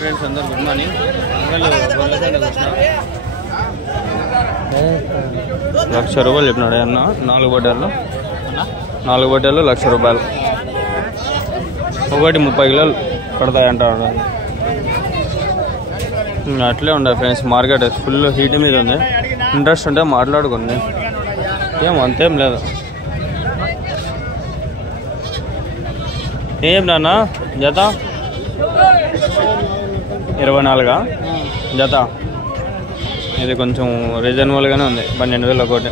Friends అందరూ good morning. 1,00,000 రూపాయలు చెప్పినాడు అన్న. 4 బొట్టెలు 1,00,000 రూపాయలు. ఒకటి 30 కిలోలు పడతాయంటాడు. అట్లే ఉండే ఫ్రెండ్స్. మార్కెట్ ఫుల్ హీట్ మీద ఉంది. ఇంట్రెస్ట్ ఉంటే మాట్లాడుకోండి, ఏం అంతేం లేదు. ఏం నాన్న జత 24 జత. ఇది కొంచెం రీజనబుల్గానే ఉంది. 12,000 ఒకటి.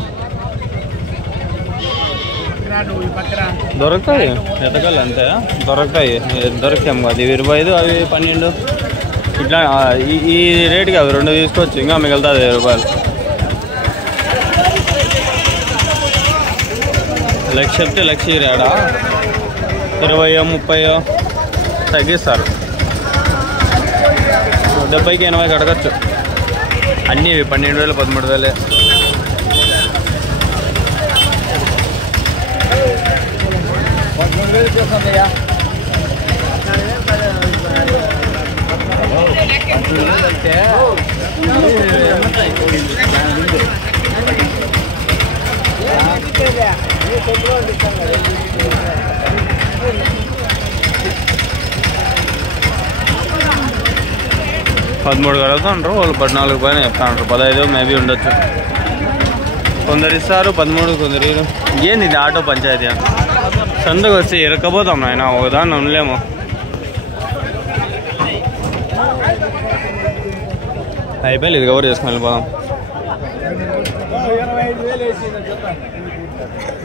దొరుకుతాయి ఎతకాలి అంతే, దొరుకుతాయి. దొరికాము అది 25, అవి 12. ఇట్లా ఈ రేటుకి అవి 2 తీసుకోవచ్చు, ఇంకా మిగులుతుంది 10 రూపాయలు. లక్ష చెప్తే లక్ష రాడా, 20, 30 తగ్గిస్తారు. 70కి 80కి అడగచ్చు. అన్నీ 12,000, 13,000. $13 కడుగుతుంటారు వాళ్ళు. 14 పైన చెప్తా ఉంటారు. 15 మేబీ ఉండొచ్చు. కొందరు ఇస్తారు 13, కొందరు. ఏంది ఇది ఆటో పంచాయతీ? సందుకు వచ్చి ఇరక్కపోతాం ఆయన, ఒకదాన్ని ఉండలేము. అయిపోయి ఇది కవర్ చేసుకుని వెళ్ళిపోదాం.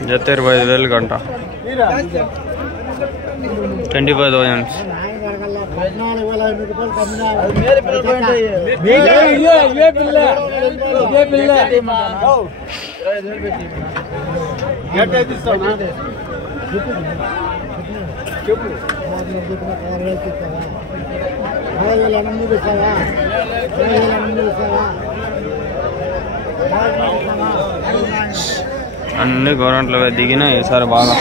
జత 25,000 గంట, 25,000. అన్ని గవర్నమెంట్లో దిగినా ఈసారి బాగా.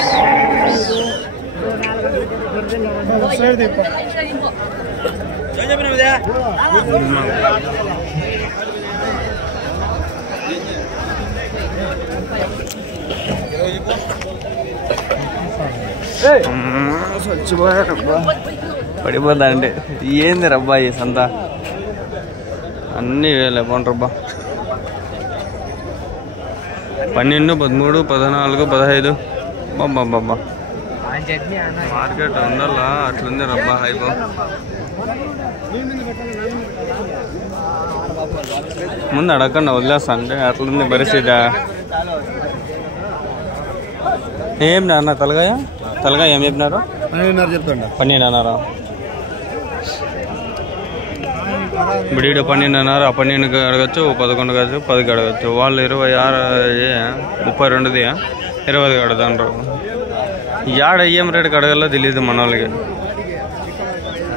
చచ్చిపోయారబ్బా, పడిపోతా అంటే. ఏంది రబ్బా ఈ సంత, అన్నీ వేలే పోండ్రబ్బా. 12, 13, 14, 15. బాబా మార్కెట్ ఉండాలా, అట్లుంది రబ్బా. హైపో ముందు అడగకుండా వదిలేస్తా అంటే అట్లుంది పరిస్థితి. ఏం నాన్న తలగాయ ఏం చెప్పినారు? 12 ఇప్పుడు 12 ఆ 12కి అడగచ్చు, 11 కావచ్చు, 10కి అడగచ్చు. వాళ్ళు 26, 32, 20కి అడుగుతాండ్రు. యాడ ఏం రేటుకి అడగాలో తెలియదు మన వాళ్ళకి.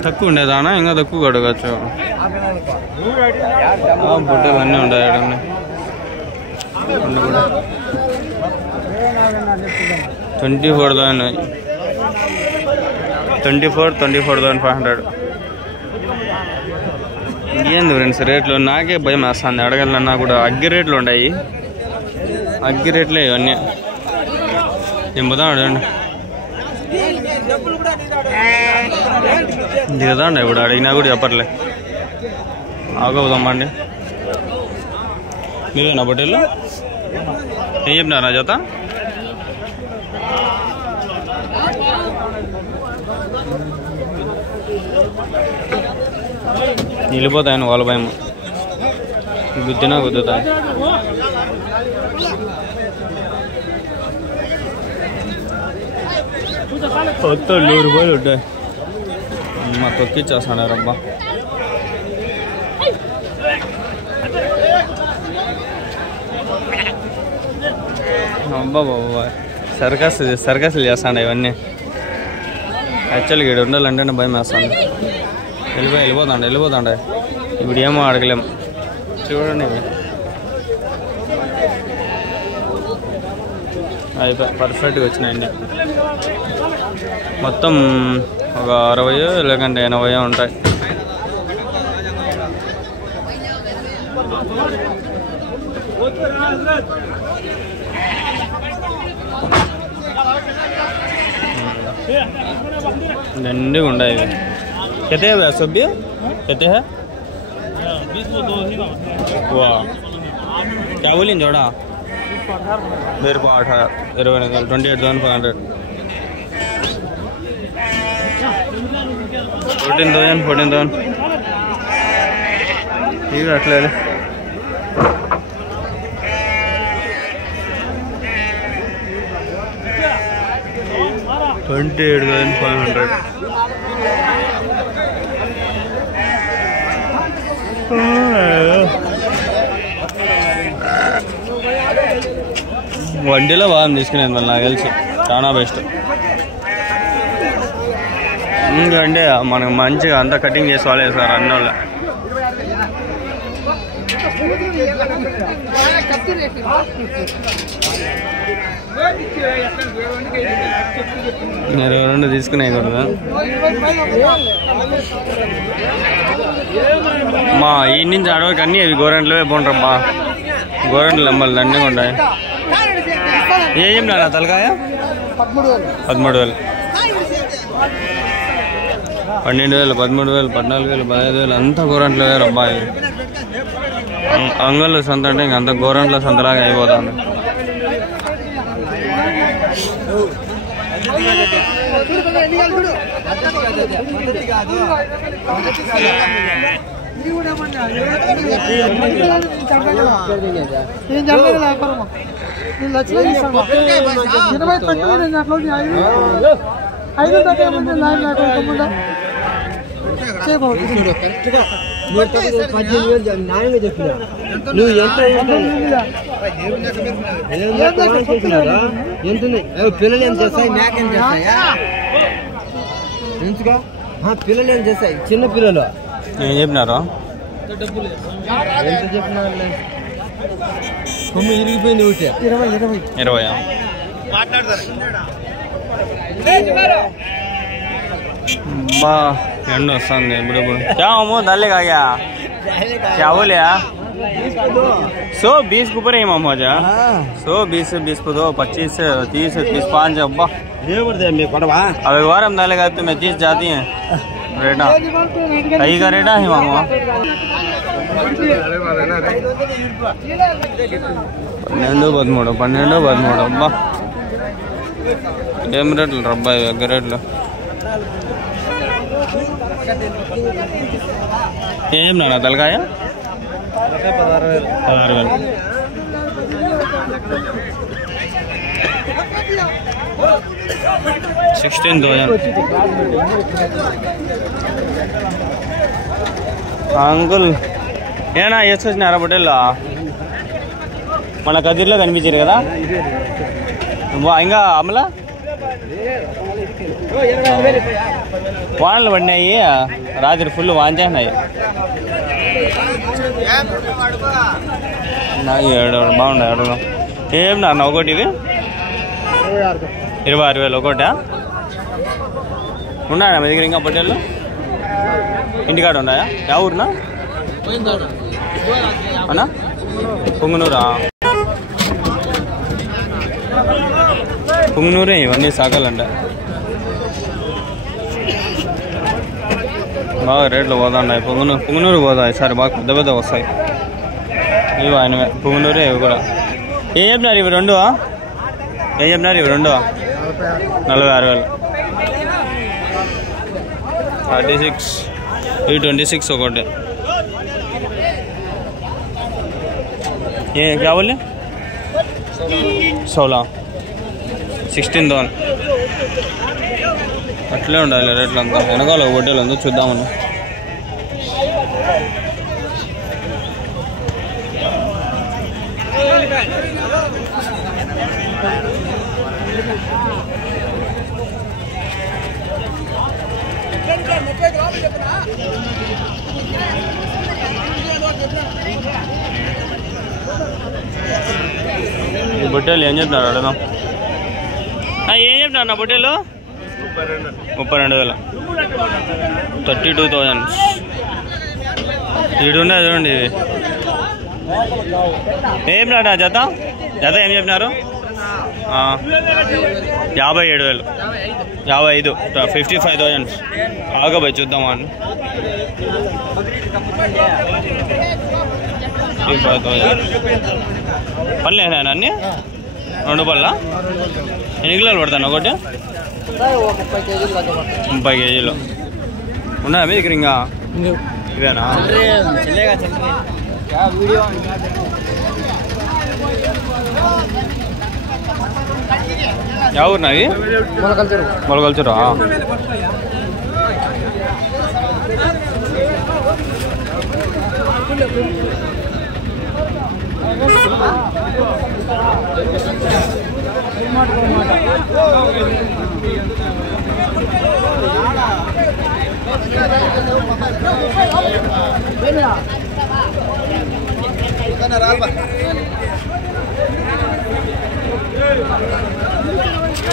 తక్కువ ఉండేదానా ఇంకా తక్కువ అడగచ్చు. బుట్టలు అన్నీ ఉంటాయి. 24,500. ఏంది ఫ్రెండ్స్ రేట్లు? నాకే భయం వేస్తుంది అడగాలన్నా కూడా. అగ్గి రేట్లు ఉన్నాయి, అగ్గి రేట్లే ఇవన్నీ. ఏం పోదాం అడగండి దిగదాండి. ఇప్పుడు అడిగినా కూడా చెప్పట్లే. ఆగవుదామా అండి. మీవేనా బొట్టేళ్ళు? ఏం చెప్పినారా జత? నిలిపోతాయని వాళ్ళ భయం. గుద్దినా గుద్దుతాయి. మొత్తం 100 రూపాయలు ఉంటాయి. మా తొక్కిచ్చేస్తాడు రబ్బా. అబ్బా బాబా సర్కస్లు చేస్తాడు ఇవన్నీ. యాక్చువల్గా ఇక్కడ ఉండాలంటేనే భయం వేస్తాను. వెళ్ళిపోతాండే. ఇప్పుడు ఏమో అడగలేం. చూడండి అయిపోయి పర్ఫెక్ట్గా వచ్చినాయండి. మొత్తం ఒక 60 లేకంటే 80 ఉంటాయి. डंडे गुंडा है कहते हैं सब भी कहते हैं 20 को 2 ही वाह क्या बोली जोड़ा 28,500 14,000 ठीक है अट्ले 28,500 వడ్డీలో బాగా తీసుకునేది మళ్ళీ నాకు తెలిసి చాలా బెస్ట్. ఎందుకంటే మనకు మంచిగా అంతా కటింగ్ చేసి వాళ్ళే సార్ అన్న వాళ్ళు. నేను రెండు తీసుకునే కదా మా ఈ నుంచి అడవికి అన్నీ అవి గోరెంట్లవే పోండ్రమ్మా. గోరెంట్లు అమ్మలు అన్నీ ఉంటాయి. ఏం నా తలకాయ 13,000 12,000 13,000 14,000 15,000 అంతా గోరెంట్లవే అబ్బాయి. అంగళ్ళు సంత అంటే ఇంక అంత గోరెంట్ల సంతలాగా అయిపోతుంది. పిల్లలు ఏం చేస్తాయి మేక ఏం చేస్తాయా పిల్లలు ఏం చేస్తాయి చిన్న పిల్లలు ఏం చెప్పినారు ఎంత చెప్పినారు కొమ్ము ఇరిగిపోయింది ఒకటి 20 బా ఎండ వస్తుంది ఇప్పుడు क्या मामू दाले का क्या बोले 120 के ऊपर है मामू आजा 120 को 2 25 30 30 5 अब्बा अब एक बार हम दाले का तो मैं 30 जाती हैं रेटा कहीं का रेटा है मामू 12 అబ్బా ఏం రేట్లు రబ్బాయి దగ్గర రేట్లు ఏం నాన్న తలకాయ 16,000 16,000 అంకుల్ ఏనా వేసుకొచ్చినారా బొట్టెల్లో మన కదిర్లో కనిపించారు కదా ఇంకా అమలా వానలు పడినాయి రాత్రి ఫుల్ వాంచేసినాయి బాగున్నాయి అడగడం ఏం నాన్న ఒకటి ఇవి 26,000 ఒకటా ఉన్నాయా మీ దగ్గర ఇంకా పొట్టేళ్ళు ఇంటికాడ ఉన్నాయా యా ఊరునా అన్నా పొంగునూరా పొంగునూరే ఇవన్నీ సాగాలంట బాగా రేట్లు పోతున్నాయి పొంగునూరు పోతాయి సరే బాగా పెద్ద పెద్ద వస్తాయి ఇవి ఆయనవే పొంగునూరే ఇవి కూడా ఏం చెప్పినారు ఇవి రెండు 46,000 36 ఇవి 26 ఒకటి ये क्या बोले 16 16,000 అట్లే ఉండాలి రేట్లు అంతా వెనకాల వడ్డీలు అంతా చూద్దామని ఈ బొట్టేలు ఏం చెప్తున్నారు అడగదాం ఏం చెప్తున్నారు నా బొట్టేలు 32,000 32,000 ఇవి ఉన్నాయి చూడండి ఇవి ఏం చెప్పినారా జత జత ఏం చెప్పినారు 57,000 55 55,000 ఆగబోయి చూద్దామా అని 55,000 పళ్ళు వేసినా అన్నీ 2 పళ్ళ ఎన్ని కిలోలు పడతాను ఒకటి 30 కేజీలు ఉన్నాయా మీ దగ్గర ఇంకా ఇవేనా ಯಾವ ಊರು ನಾವಿ ಮೊಳಗಲ್ಚೂರು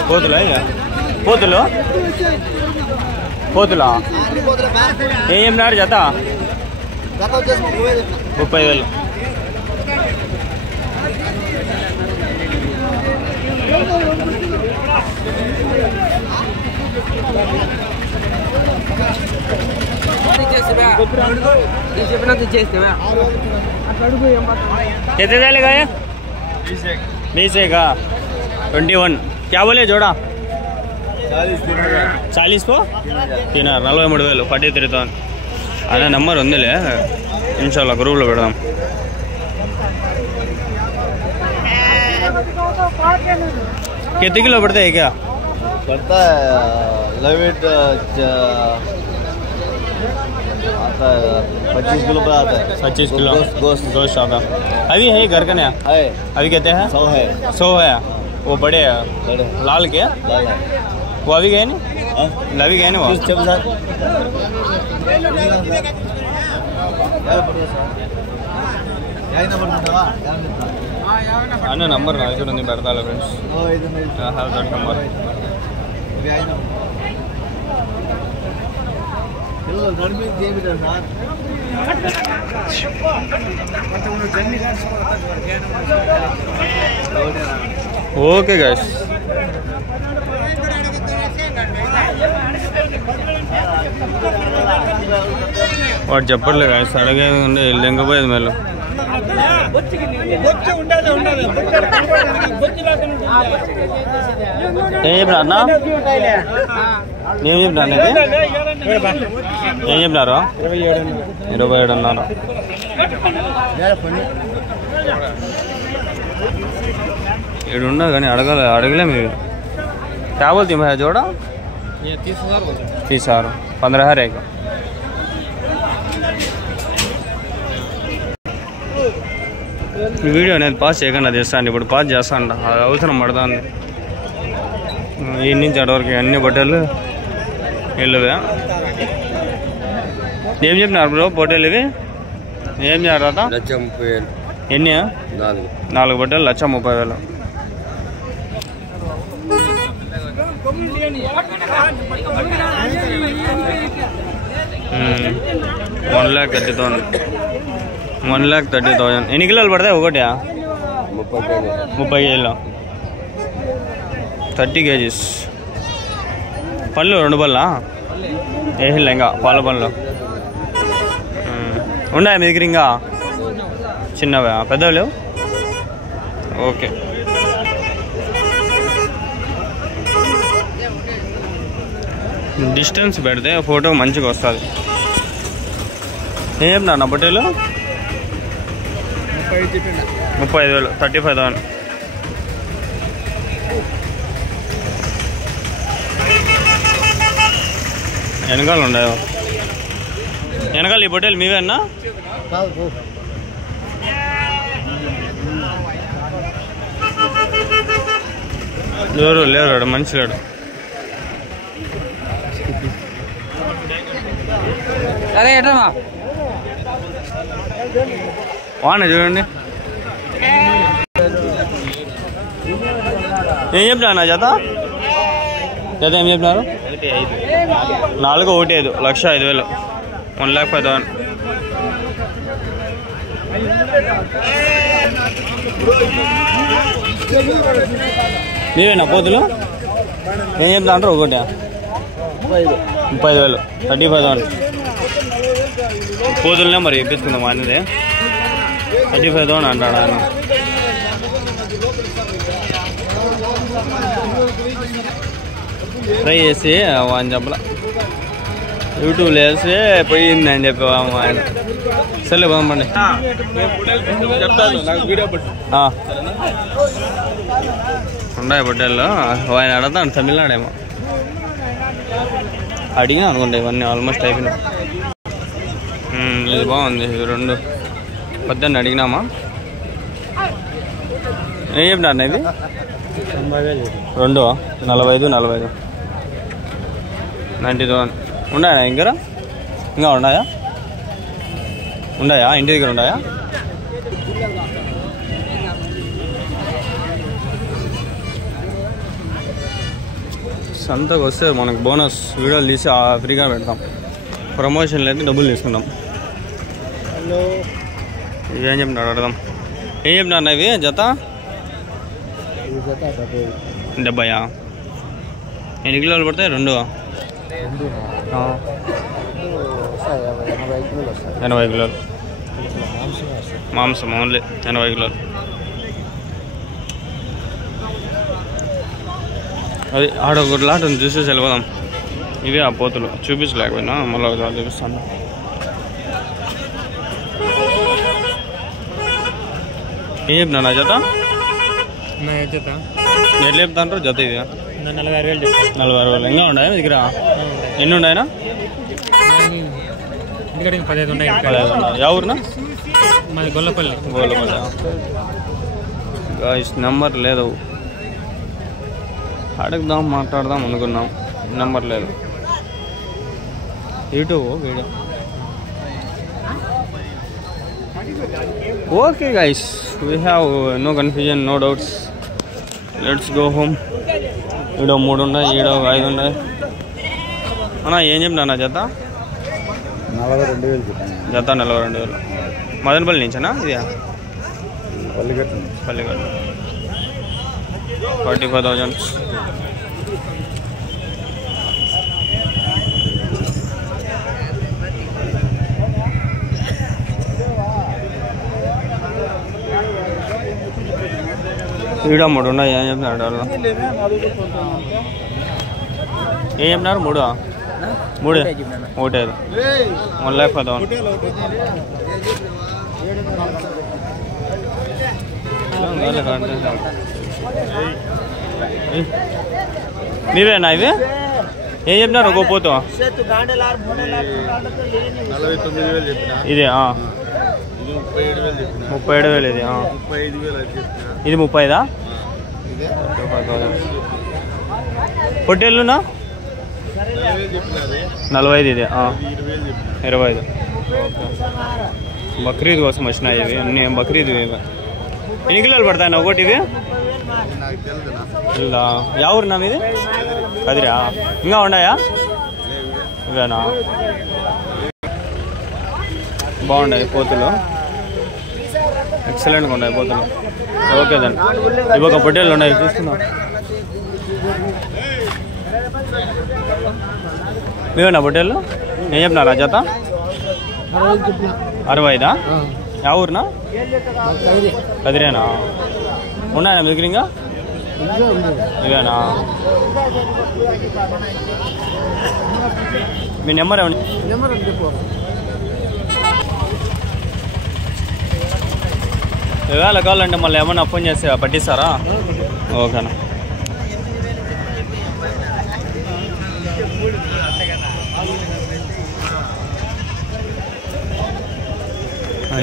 పోతులా పోతులు పోతులా ఏం నాడు జత 30,000 कितने वाले गए 20 का 21 क्या बोले जोड़ा 40 को 43,000 పట్టి తిరుగుతాను అదే నెంబర్ ఉందిలే ఇన్షాల్లా గ్రూప్లో పెడదాం कितने किलो पड़ता है क्या पड़ता है लेविट आता है 25 किलो पर आता है 25 किलो गोश्त आता अभी है घर का नया है अभी कहते हैं 100 है वो बड़े लाल के लाल है वो अभी गए नहीं अभी गए नहीं वो అన్న నంబర్ నా దగ్గర ఉంది పెడతాను friends have that number okay guys వాడు చెప్పట్లే గైస్ అడిగే ఉండే లెంకపోయేది మేలు ఏం చెప్పినా అన్న ఏం చెప్పినా ఏం చెప్పినారు 27 అన్నారు ఏడు ఉన్నా కానీ అడగలే మీరు क्या बोलती मैं जोड़ा 30,000 15,000 है ఈ వీడియో అనేది పాస్ చేయకుండా చేస్తాను ఇప్పుడు పాస్ చేస్తాను అది అవసరం పడుతుంది ఈ నుంచి అటువరకు అన్ని బట్టలు వెళ్ళువే ఏం చెప్పినారు బ్రో బట్టలు ఇవి ఏం చేయాలి 1,30,000 ఎన్ని 4 బట్టలు 1,30,000 1,30,000 1,30,000 ఎన్ని కిలోలు పడతాయి ఒకటి 30 కేజీలు 30 కేజీస్ పళ్ళు 2 పళ్ళా వేసిల్లా ఇంకా పాల పళ్ళు ఉన్నాయా మీ దగ్గర ఇంకా చిన్నవా పెద్దవి లేవు ఓకే డిస్టెన్స్ పెడితే ఫోటో మంచిగా వస్తుంది ఏం చెప్పినా నా బొట్టేలు 35,000 35,000 వెనకాల ఉండవు వెనకాల ఈ బొట్టేలు మీవేనా లేరు మంచి లేడు అరే ఎట్లా వాన చూడండి ఏం చెప్పినా జత ఏం చెప్పినారు 4 1,5 1,05,000 1,05,000 మీవేనా పోతులు ఏం చెప్తా అంటారు ఒకటి 35,000 35,000 పోతులనే మరి ఇప్పించుకుందాం అనేది 35,000 అంటాడు ఆయన ట్రై చేసి అని చెప్పలా యూట్యూబ్లో వేసి పోయింది అని చెప్పాము ఆయన సరే పంపండి ఉన్నాయి పొట్టేళ్ళు ఆయన అడతాను తమిళనాడేమో అడిగినా అనుకుంటా ఇవన్నీ ఆల్మోస్ట్ అయిపోయినాయి ఇది బాగుంది ఇది 2 పొద్దున్న అడిగినామా ఏం చెప్పినారు ఇది 2 45 90,000 ఉన్నాయా ఇంకా ఉన్నాయా ఇంటి దగ్గర ఉన్నాయా సంతకు వస్తే మనకు బోనస్ వీడియోలు తీసి ఫ్రీగా పెడతాం ప్రమోషన్లు అయితే డబ్బులు తీసుకుంటాం ఇవేం చెప్పినాడు అడదాం ఏం చెప్పినారు ఇవి జత 70 ఎన్ని కిలోలు పడతాయి 2 80 కిలోలు మాంసం ఓన్లీ 80 కిలోలు అది ఆడ ఒకటి లాట్ ఉంది చూసేసి వెళ్ళిపోదాం ఇవే ఆ పోతులు చూపించలేకపోయినా మళ్ళీ ఒకసారి చూపిస్తాను ఏం చెప్పినా నా జత ఎట్లా చెప్తాంటారు జత ఇది 46,000 ఇంకా ఉన్నాయా మీ దగ్గర ఎన్ని ఉన్నాయనా 15 ఎవరునా గొల్లపల్లి నెంబర్ లేదు అడుగుదాం మాట్లాడదాం అనుకున్నాం నెంబర్ లేదు YouTube video okay guys we have no confusion no doubts let's go home ఈడో 3 ఉన్నాయి ఈడో 5 ఉన్నాయి అన్నా ఏం చెప్పినా జత 42,000 జత 42,000 మదనపల్లి నుంచేనా ఇది పల్లిగట్టు 45,000 ఈడ 3 ఉన్నాయి ఏం చెప్పినాడు వాళ్ళు ఏం చెప్పినారు 3 1,5 1,10,000 నీవేనా ఇవి ఏం చెప్పినారు ఒక పోతు ఇది 37,000 ఇది 30,000 పొట్టేళ్ళునా 45 ఇది 25 బక్రీద్ కోసం వచ్చినాయి ఇవి అన్నీ బక్రీద్ ఎన్ని కిలోలు పడతాయి ఒకటి ఇవి ఇలా ఎవరున్నా మీది కదిరా ఇంకా ఉన్నాయా ఇవేనా బాగున్నాయి పోతులు ఎక్సలెంట్గా ఉన్నాయి పోతులు ఓకే దాన్ని ఇవి ఒక పొట్టేళ్ళు ఉన్నాయి చూస్తున్నా మీవేనా పొట్టేళ్ళు ఏం చెప్పినారా జత 65 యా ఊరునా కదిరేనా ఉన్నాయా మీ దగ్గర ఇంకా ఇవేనా మీ నెంబర్ ఏమండి ఇవాళ కావాలంటే మళ్ళీ ఏమన్నా ఫోన్ చేస్తే పట్టిస్తారా ఓకేనా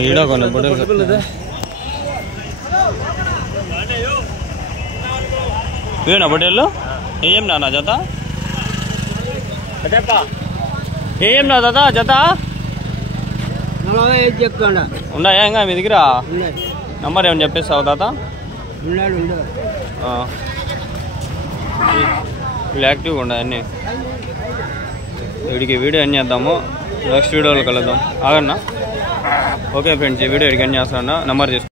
ఈడ కొన్ని పొట్టేలు ఇవేనా పొట్టేళ్ళు ఏం నా జత ఏం నా జత జత ఉన్నాయా ఇంకా మీ దగ్గర నంబర్ ఏమని చెప్పేస్తావు తాత వీళ్ళు యాక్టివ్గా ఉన్నాయి అన్నీ వీడికి వీడియో ఏం చేద్దాము నెక్స్ట్ వీడియోలో కలుద్దాం ఆగన్నా ఓకే ఫ్రెండ్స్, ఈ వీడియో ఎడిట్ చేస్తాను. నెంబర్ తీసుకో.